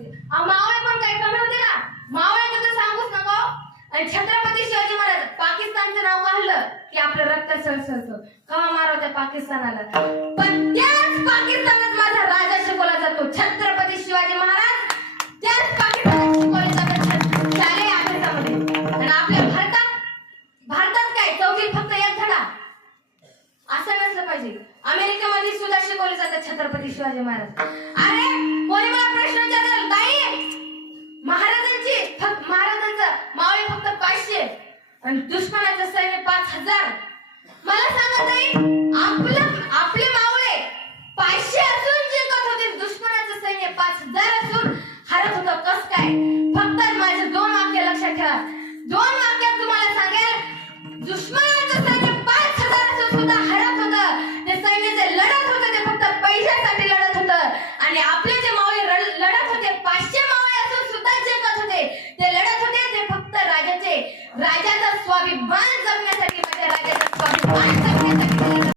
होते. मावळे पण काही कमी होते का? मावळ्याचं तर सांगूच नको. आणि छत्रपती शिवाजी महाराज पाकिस्तानचं नाव काढलं की आपलं रक्त सळसळतं. कवा मारव त्या पाकिस्तानाला. पण त्याच पाकिस्तानात माझा राजा शिकवला जातो. छत्रपती शिवाजी महाराज त्याच पाकिस्तानात शिकवले जातात शालेय अभ्यासामध्ये. आणि आपल्या भारतात काय चौथीत फक्त एक धडा असं नसलं पाहिजे. अमेरिकेमध्ये सुद्धा शिकवले जातात छत्रपती शिवाजी महाराज. अरे कोणी मला प्रश्न विचारला, ताई महाराजांचं मावळे फक्त 500 आणि दुश्मनाचं सैन्य 5000. मला सांगा ताई, आपले मावळे 500 असून जिंकत होते, दुश्मनाचं सैन्य 5000 असून हरत होतं. कस काय? फक्त माझे 2 वाक्य लक्षात ठेवा. 2 वाक्यात तुम्हाला सांगेल, दुश्मनाचं सैन्य 5000 असून सुद्धा हरत होतं. ते सैन्य जे लढत होतं ते फक्त पैशासाठी लढत होतं. आणि आपले जे मावळे लढत होते 500 मावळे असून सुद्धा जिंकत होते. ते लढत होते ते फक्त राजाचा स्वाभिमान जपण्यासाठी.